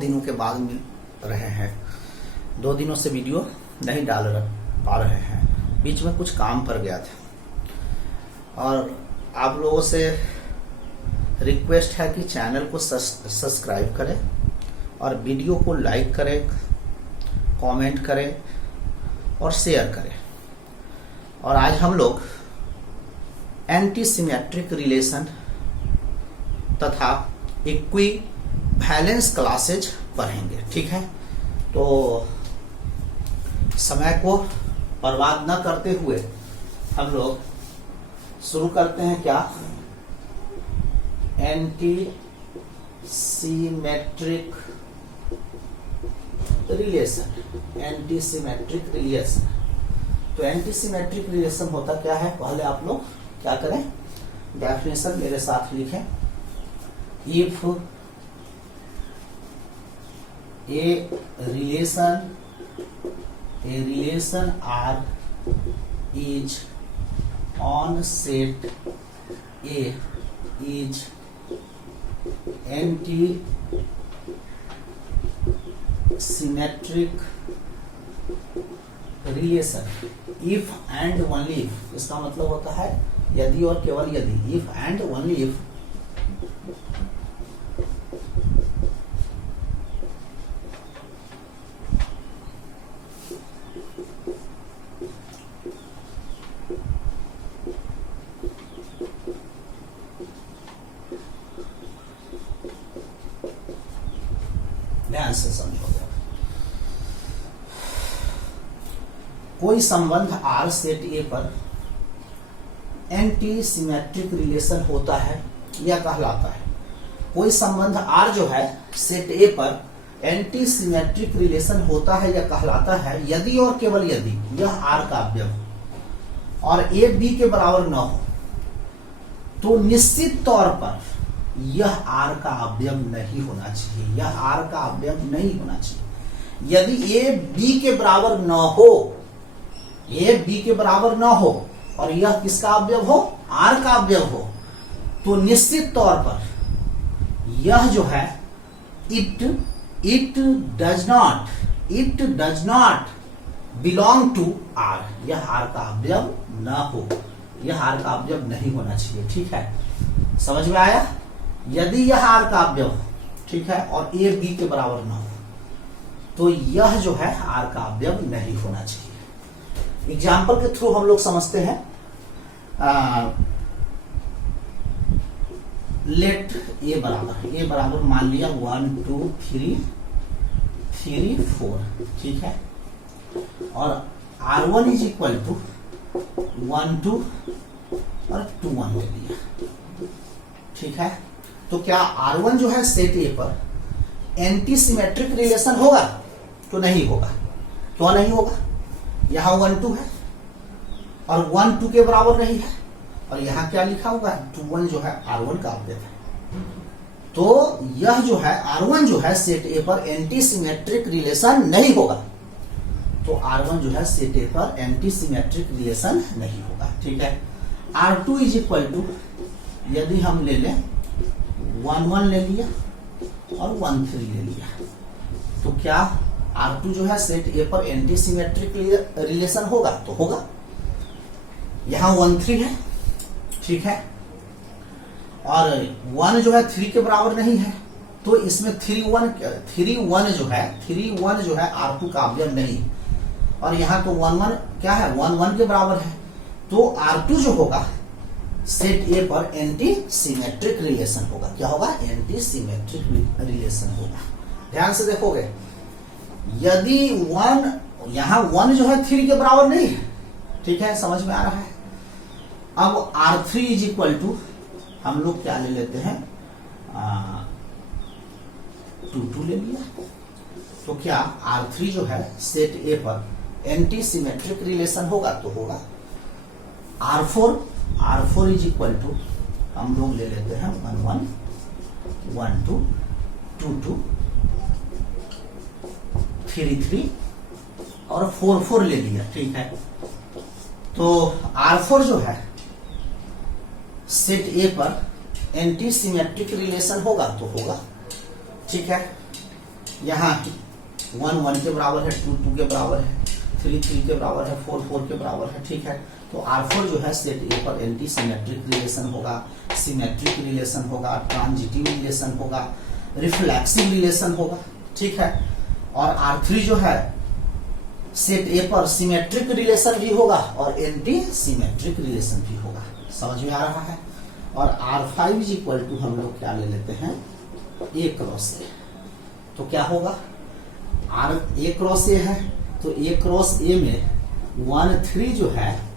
दिनों के बाद मिल रहे हैं। 2 दिनों से वीडियो नहीं डाल पा रहे हैं, बीच में कुछ काम पड़ गया था। और आप लोगों से रिक्वेस्ट है कि चैनल को सब्सक्राइब करें और वीडियो को लाइक करें, कमेंट करें और शेयर करें। और आज हम लोग एंटी सिमेट्रिक रिलेशन तथा इक्विवेलेंस क्लासेज पढ़ेंगे। ठीक है, तो समय को बर्बाद न करते हुए हम लोग शुरू करते हैं। क्या? Anti symmetric relation. Anti symmetric relation, तो एंटी सिमेट्रिक रिलेशन होता क्या है? पहले आप लोग क्या करें, डेफिनेशन मेरे साथ लिखें। If A relation R is on set A is antisymmetric relation if and only if. इसका मतलब होता है यदि और केवल यदि। इफ एंड ओनली इफ ध्यान से समझोगे। कोई संबंध आर सेट ए पर एंटी सिमेट्रिक रिलेशन होता है या कहलाता है। कोई संबंध आर जो है सेट ए पर एंटी सिमेट्रिक रिलेशन होता है या कहलाता है यदि और केवल यदि यह आर का अवयव और ए बी के बराबर न हो, तो निश्चित तौर पर यह आर का अवयव नहीं होना चाहिए। यह आर का अवयव नहीं होना चाहिए। यदि ए बी के बराबर न हो, ए बी के बराबर न हो और यह किसका अवयव हो? आर का अवयव हो, तो निश्चित तौर पर यह जो है it does not belong to R. यह आर का अवयव न हो, यह आर का अवयव नहीं होना चाहिए। ठीक है, समझ में आया? यदि यह आर का अवयव हो, ठीक है, और ए बी के बराबर न हो, तो यह जो है आर का अवयव नहीं होना चाहिए। एग्जाम्पल के थ्रू हम लोग समझते हैं। लेट ए बराबर मान लिया 1 2 3 4, ठीक है, और R1 इज इक्वल टू 1 2 और 2 1 ले लिया। ठीक है, तो क्या R1 जो है सेट ए पर एंटी सिमेट्रिक रिलेशन होगा? तो नहीं होगा। क्यों नहीं होगा? यहां 1 2 है और 1 2 के बराबर नहीं है, और यहां क्या लिखा हुआ है? 2 1 जो है R1 का अवयव है। तो यह जो है R1 जो है सेट ए पर एंटी सिमेट्रिक रिलेशन नहीं होगा। तो R1 जो है सेट ए पर एंटी सिमेट्रिक रिलेशन नहीं होगा। ठीक है, R2 इज इक्वल टू, यदि हम ले लें 1 1 ले लिया और 1 3 ले लिया, तो क्या R2 जो है सेट ए पर एंटी सिमेट्रिक रिलेशन होगा? तो होगा। यहां 1 3 है, ठीक है, और 1 जो है 3 के बराबर नहीं है, तो इसमें 3 1 जो है R2 का अवयव नहीं, और यहां तो 1 1 क्या है? 1 1 के बराबर है। तो R2 जो होगा सेट ए पर एंटी सिमेट्रिक रिलेशन होगा। क्या होगा? एंटी सिमेट्रिक रिलेशन होगा। ध्यान से देखोगे, यदि 1 जो है 3 के बराबर नहीं है, ठीक है, समझ में आ रहा है? अब R3 इज इक्वल टू, हम लोग क्या ले लेते हैं? 2 2 ले लिया। तो क्या R3 जो है सेट ए पर एंटी सिमेट्रिक रिलेशन होगा? तो होगा। R4 इज इक्वल टू, हम लोग ले लेते हैं 1 1 1 2 2 2 3 3 और 4 4 ले लिया। ठीक है, तो R4 जो है सेट ए पर एंटी सिमेट्रिक रिलेशन होगा? तो होगा। ठीक है, यहाँ 1 1 के बराबर है, 2 2 के बराबर है, 3 3 के बराबर है, 4 4 के बराबर है, ठीक है। तो R4 जो है सेट ए पर एंटी सिमेट्रिक रिलेशन होगा, सिमेट्रिक रिलेशन होगा, ट्रांजिटिव रिलेशन होगा, रिफ्लेक्सिव रिलेशन होगा, ठीक है। और R3 जो है सेट ए पर सिमेट्रिक रिलेशन भी होगा और एंटी सिमेट्रिक रिलेशन भी होगा। समझ में आ रहा है। और R5 इज इक्वल टू हम लोग क्या ले लेते हैं, ए क्रॉस ए। तो क्या होगा, R ए क्रॉस ए है, तो ए क्रॉस ए में 1 3 जो है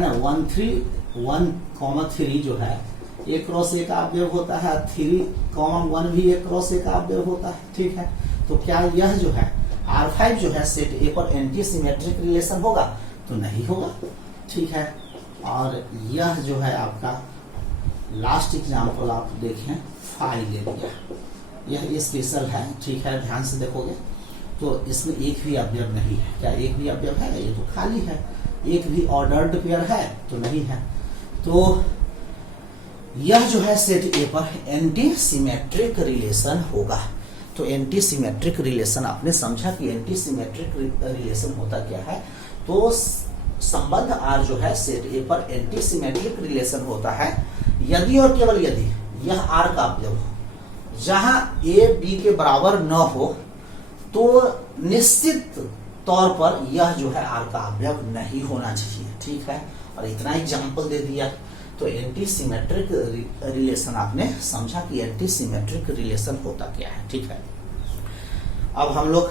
ना, 1 3 1, 3 जो है ए क्रॉस ए का अवयव होता है, 3, 1 भी ए क्रॉस ए का अवयव होता है, ठीक है। तो क्या यह जो है R5 जो है सेट ए पर एंटी सिमेट्रिक रिलेशन होगा, तो नहीं होगा, ठीक है। और यह जो है आपका लास्ट एग्जाम्पल आप देखें, 5 ले लिया, यह स्पेशल है, ठीक है, ध्यान से देखोगे तो इसमें एक भी अवयव नहीं है। क्या एक भी अवयव है, ये तो खाली है। एक भी ऑर्डर्ड पेयर है तो नहीं है। तो यह जो है सेट ए पर एंटी सिमेट्रिक रिलेशन होगा। तो एंटी सिमेट्रिक रिलेशन आपने समझा कि एंटी सिमेट्रिक रिलेशन होता क्या है। तो संबंध R जो है सेट ए पर एंटी सिमेट्रिक रिलेशन होता है यदि और केवल यदि यह R का अवयव हो। जहां ए बी के बराबर न हो तो निश्चित तौर पर यह जो है R का अवयव नहीं होना चाहिए, ठीक है। और इतना एग्जाम्पल दे दिया। तो एंटी सिमेट्रिक रिलेशन आपने समझा कि एंटी सिमेट्रिक रिलेशन होता क्या है, ठीक है। अब हम लोग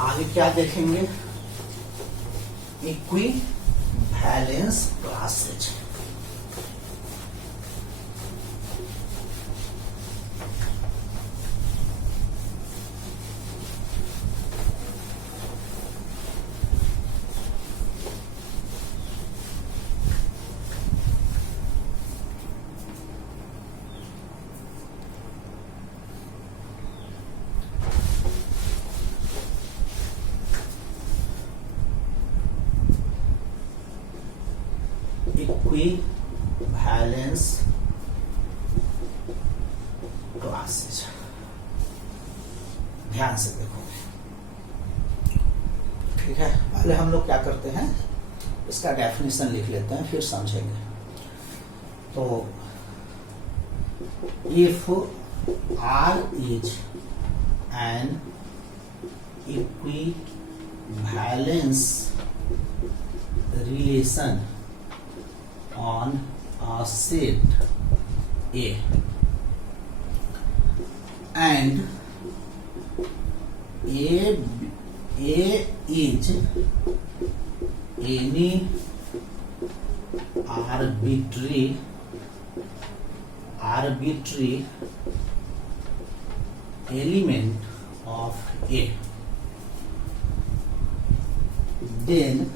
आगे क्या देखेंगे, इक्विवेलेंस क्लासेज। इक्विवेलेंस क्लासेज, ध्यान से देखोगे, ठीक है। पहले हम लोग क्या करते हैं, इसका डेफिनेशन लिख लेते हैं, फिर समझेंगे। तो if R is an equivalence relation on a set A and A is any arbitrary element of A, then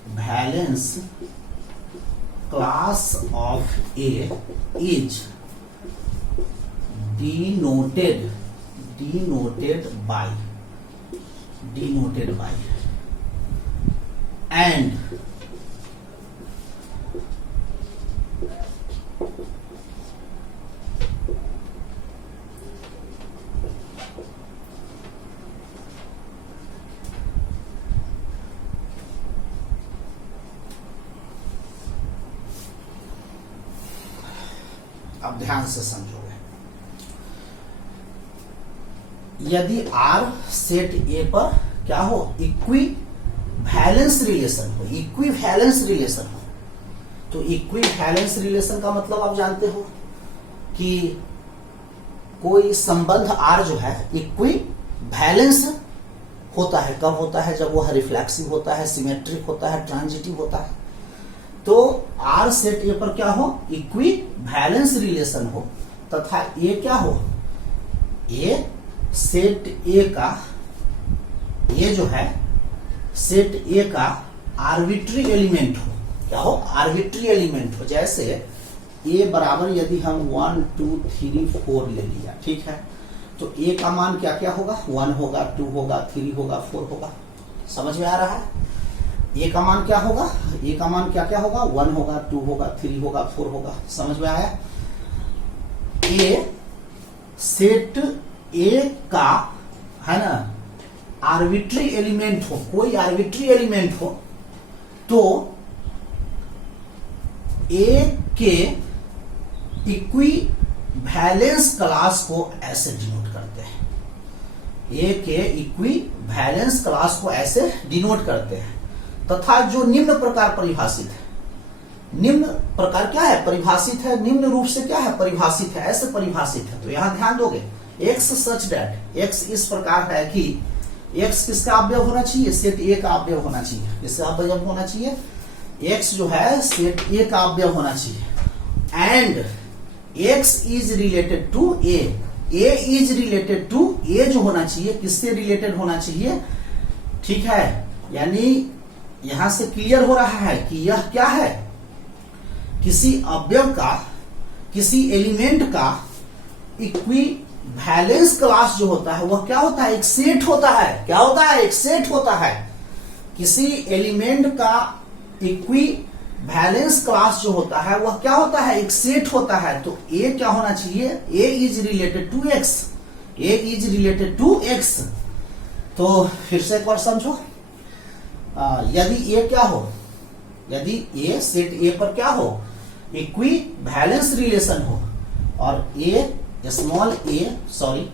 equivalence class of A is denoted by and अब ध्यान से समझोगे, यदि R सेट A पर क्या हो, इक्विवेलेंस रिलेशन हो, तो इक्विवेलेंस रिलेशन का मतलब आप जानते हो कि कोई संबंध R जो है इक्विवेलेंस होता है। कब होता है, जब वह रिफ्लेक्सिव होता है, सिमेट्रिक होता है, ट्रांजिटिव होता है। तो R सेट A पर क्या हो, इक्विवेलेंस रिलेशन हो, तथा A क्या हो, A सेट A का, A जो है सेट A का आर्बिट्री एलिमेंट हो। क्या हो, आर्बिट्री एलिमेंट हो। जैसे ए बराबर यदि हम 1 2 3 4 ले लिया, ठीक है, तो ए का मान क्या क्या होगा, 1 होगा, 2 होगा, 3 होगा, 4 होगा। समझ में आ रहा है? ए का मान क्या होगा, ए का मान क्या क्या होगा, 1 होगा, 2 होगा, 3 होगा, 4 होगा। समझ में आया? ए सेट ए का है ना आर्बिट्री एलिमेंट हो, कोई आर्बिट्री एलिमेंट हो, तो ए के इक्वी वैलेंस क्लास को ऐसे डिनोट करते हैं। ए के इक्वी वैलेंस क्लास को ऐसे डिनोट करते हैं तथा जो निम्न प्रकार परिभाषित है, निम्न प्रकार क्या है, परिभाषित है, निम्न रूप से क्या है, परिभाषित है, ऐसे परिभाषित है। तो यहां ध्यान दोगे, एक्स सच दैट, एक्स इस प्रकार है कि एक्स किसका अवयव होना चाहिए, सेट ए का अवयव होना चाहिए। किसका अवयव होना चाहिए, एक्स जो है सेट ए का अवयव होना चाहिए। And X is related to A, A is related to A जो होना चाहिए, किससे रिलेटेड होना चाहिए, ठीक है। यानी यहां से क्लियर हो रहा है कि यह क्या है, किसी अवयव का, किसी एलिमेंट का इक्वी वैलेंस क्लास जो होता है वह क्या होता है, एक सेट होता है। क्या होता है, एक सेट होता है। किसी एलिमेंट का इक्वी वैलेंस क्लास जो होता है वह क्या होता है, एक सेट होता है। तो ए क्या होना चाहिए, A is related to X, A is related to X. तो फिर से एक बार समझो, यदि ए क्या हो, यदि ए सेट ए पर क्या हो, इक्वी वैलेंस रिलेशन हो, और ए स्मॉल ए सॉरी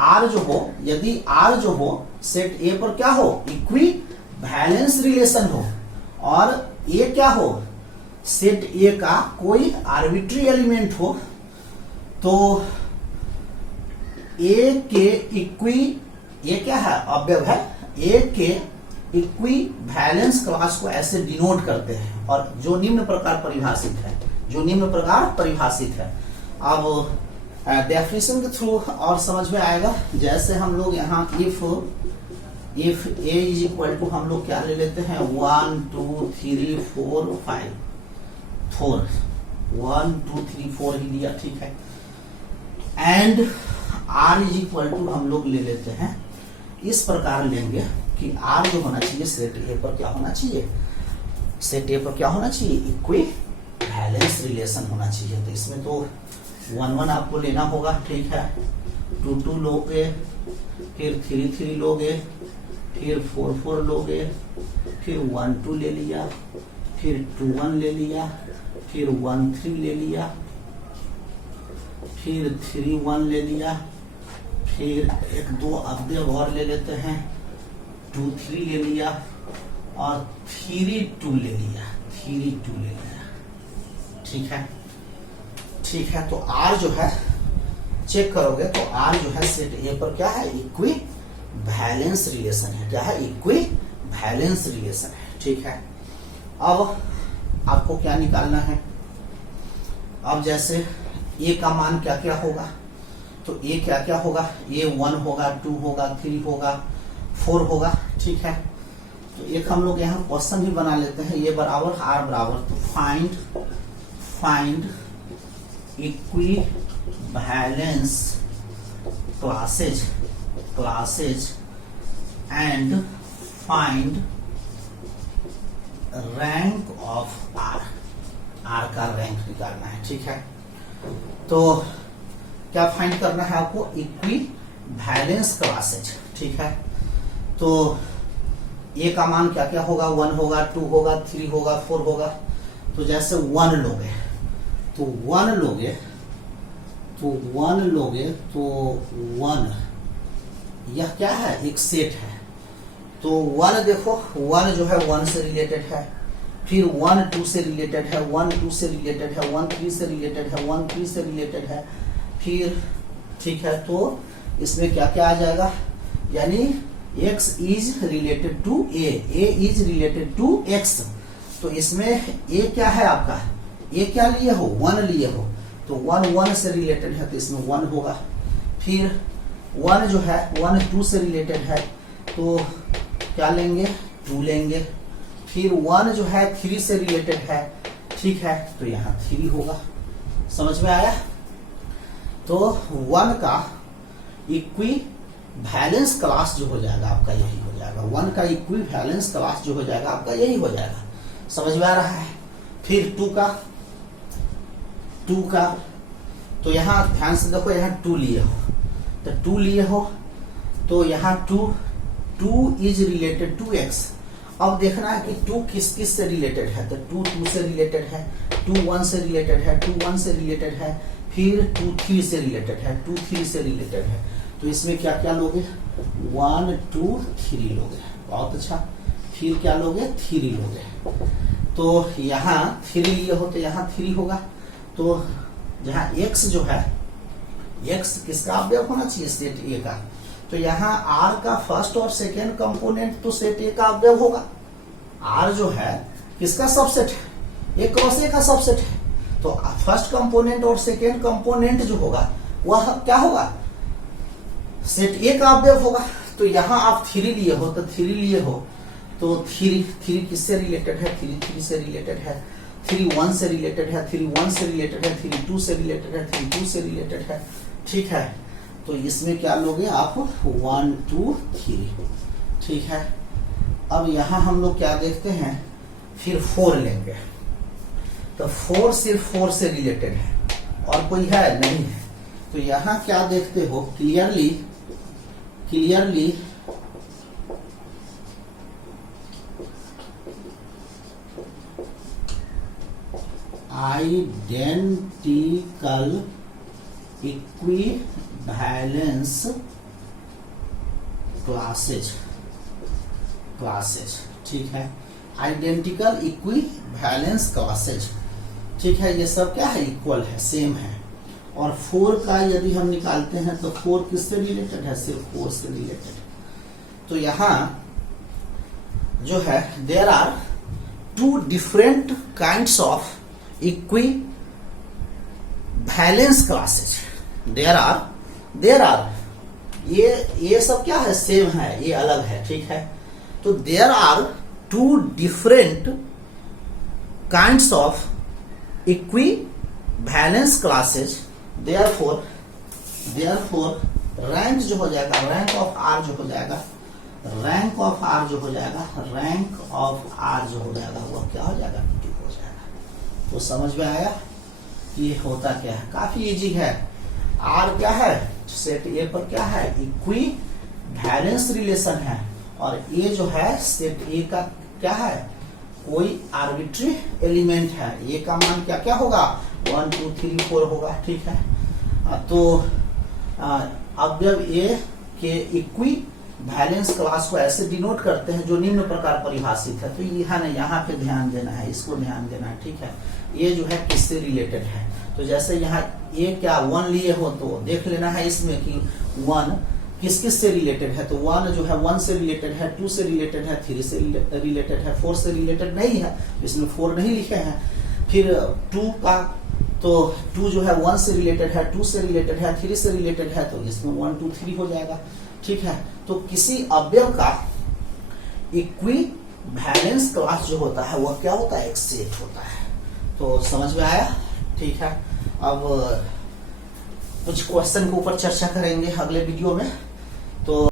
आर जो हो, यदि आर जो हो सेट ए पर क्या हो, इक्वी वैलेंस रिलेशन हो, और ए क्या हो, सेट ए का कोई आर्बिट्री एलिमेंट हो, तो ए के इक्वी, ए क्या है, अवयव है, ए के इक्वी वैलेंस क्लास को ऐसे डिनोट करते हैं, और जो निम्न प्रकार परिभाषित है, जो निम्न प्रकार परिभाषित है। अब डेफिनेशन के थ्रू और समझ में आएगा। जैसे हम लोग यहाँ if A is equal to हम लोग क्या ले लेते हैं, 1 2 3 4 5 4 1 2 3 4 ही लिया, ठीक है। And R is equal to हम लोग ले लेते हैं, इस प्रकार लेंगे कि आर जो होना चाहिए सेट ए पर क्या होना चाहिए, सेट ए पर क्या होना चाहिए, इक्वी वैलेंस रिलेशन होना चाहिए। तो इसमें तो 1 1 आपको लेना होगा, ठीक है, 2 2 लोगे, फिर 3 3 लोगे, फिर 4 4 लोगे, फिर 1 2 ले लिया, फिर 2 1 ले लिया, फिर 1 3 ले लिया, फिर 3 1 ले लिया, फिर एक दो अवयव और ले लेते हैं, 2 3 ले लिया, और 3 2 ले लिया, 3 2 ले लिया, ठीक है, ठीक है। तो आर जो है चेक करोगे तो आर जो है सेट ए पर क्या है, इक्वी वैलेंस रिलेशन है। क्या है, इक्वी वैलेंस रिलेशन है, ठीक है। अब आपको क्या निकालना है, अब जैसे ए का मान क्या क्या होगा, तो ए क्या क्या होगा, ए 1 होगा, 2 होगा, 3 होगा, 4 होगा, ठीक है। तो एक हम लोग यहाँ क्वेश्चन भी बना लेते हैं, ए बराबर आर बराबर, तो find equivalence classes and find rank of R, R का रैंक निकालना है, ठीक है। तो क्या फाइंड करना है आपको, इक्वी वैलेंस क्लासेज, ठीक है। तो ए का मान क्या क्या होगा, 1 होगा, 2 होगा, 3 होगा, 4 होगा। तो जैसे 1 लोगे तो 1 लोगे तो 1 लोगे तो 1 यह क्या है, एक सेट है। तो 1 देखो, 1 जो है 1 से रिलेटेड है, फिर 1 2 से रिलेटेड है, 1 2 से रिलेटेड है, 1 3 से रिलेटेड है, 1 3 से रिलेटेड है, फिर ठीक है। तो इसमें क्या क्या आ जाएगा, यानी x is related to A is related to x। तो इसमें a क्या है आपका, a क्या लिए हो, 1 लिए हो, तो 1 1 से रिलेटेड है, तो इसमें 1 होगा। फिर 1 जो है 1 2 से रिलेटेड है, तो क्या लेंगे, 2 लेंगे। फिर 1 जो है 3 से रिलेटेड है, ठीक है, तो यहाँ 3 होगा। समझ में आया? तो वन का इक्वी वैलेंस क्लास जो हो जाएगा आपका यही हो जाएगा, वन का इक्वी वैलेंस क्लास जो हो जाएगा आपका यही हो जाएगा। समझ में आ रहा है? फिर टू का तो यहाँ ध्यान से देखो, यहाँ टू लिए हो तो टू लिए हो तो यहाँ two is related to x. अब देखना है कि टू किस किस से रिलेटेड है, तो टू से रिलेटेड है, टू वन से रिलेटेड है, टू वन से रिलेटेड है, फिर टू थ्री से रिलेटेड है, टू थ्री से रिलेटेड है। तो इसमें क्या क्या लोगे, 1 2 3 लोगे। बहुत अच्छा। फिर क्या लोगे, 3 लोगे। तो यहाँ 3 लिए हो तो यहाँ 3 होगा। तो जहाँ x जो है, x किसका अवयव होना चाहिए, सेट ए का। तो यहाँ r का फर्स्ट और सेकेंड कंपोनेंट तो सेट ए का अवयव होगा। r जो है किसका सबसेट है, a क्रॉस ए का सबसेट है। तो फर्स्ट कंपोनेंट और सेकेंड कंपोनेंट जो होगा वह क्या होगा, सेट ए का अवयव होगा। तो यहाँ आप 3 लिए हो तो 3 लिए हो तो 3 किससे रिलेटेड है, 3 से रिलेटेड है, 3 1 से रिलेटेड है, 3 1 से रिलेटेड है, 3 2 से रिलेटेड है, 3 2 से रिलेटेड है। ठीक है, तो इसमें क्या लोगे आप, 1 2 3। ठीक है, अब यहाँ हम लोग क्या देखते हैं, फिर 4 लेंगे। तो 4 सिर्फ 4 से रिलेटेड है और कोई है नहीं है। तो यहाँ क्या देखते हो, क्लियरली आइडेंटिकल इक्विवैलेंस क्लासेज। ठीक है, आइडेंटिकल इक्विवैलेंस क्लासेज। ठीक है, ये सब क्या है, इक्वल है, सेम है। और 4 का यदि हम निकालते हैं तो 4 किससे रिलेटेड है, सिर्फ 4 से रिलेटेड। तो यहां जो है, there are 2 different kinds of equivalence classes. There are ये सब क्या है, सेम है, ये अलग है। ठीक है, तो there are 2 different kinds of equivalence classes. Therefore rank जो हो जाएगा, रैंक ऑफ आर जो हो जाएगा, वो क्या हो जाएगा, 2 हो जाएगा। तो समझ में आया कि ये होता क्या है, काफी इजी है। आर क्या है, सेट ए पर क्या है, इक्विवैलेंस रिलेशन है। और ए जो है सेट ए का क्या है, कोई आर्बिट्री एलिमेंट है। ए का मान क्या क्या होगा, 1 2 3 4 होगा। ठीक है, तो अवयव ए के इक्विवैलेंस क्लास को ऐसे डिनोट करते हैं जो निम्न प्रकार परिभाषित है। तो यहाँ पे ध्यान देना है, इसको ध्यान देना है। ठीक है, ये जो है किससे रिलेटेड है, तो जैसे यहाँ ए क्या 1 लिए हो तो देख लेना है इसमें कि 1 किस किस से रिलेटेड है। तो 1 जो है 1 से रिलेटेड है, 2 से रिलेटेड है, 3 से रिलेटेड है, 4 से रिलेटेड नहीं है, इसमें 4 नहीं लिखे हैं। फिर 2 का तो 2 जो है 1 से रिलेटेड है, 2 से रिलेटेड है, 3 से रिलेटेड है, तो इसमें 1 2 3 हो जाएगा। ठीक है, तो किसी अवयव का इक्विवैलेंस क्लास जो होता है वह क्या होता है, एक सेट होता है। तो समझ में आया? ठीक है, अब कुछ क्वेश्चन के ऊपर चर्चा करेंगे अगले वीडियो में। तो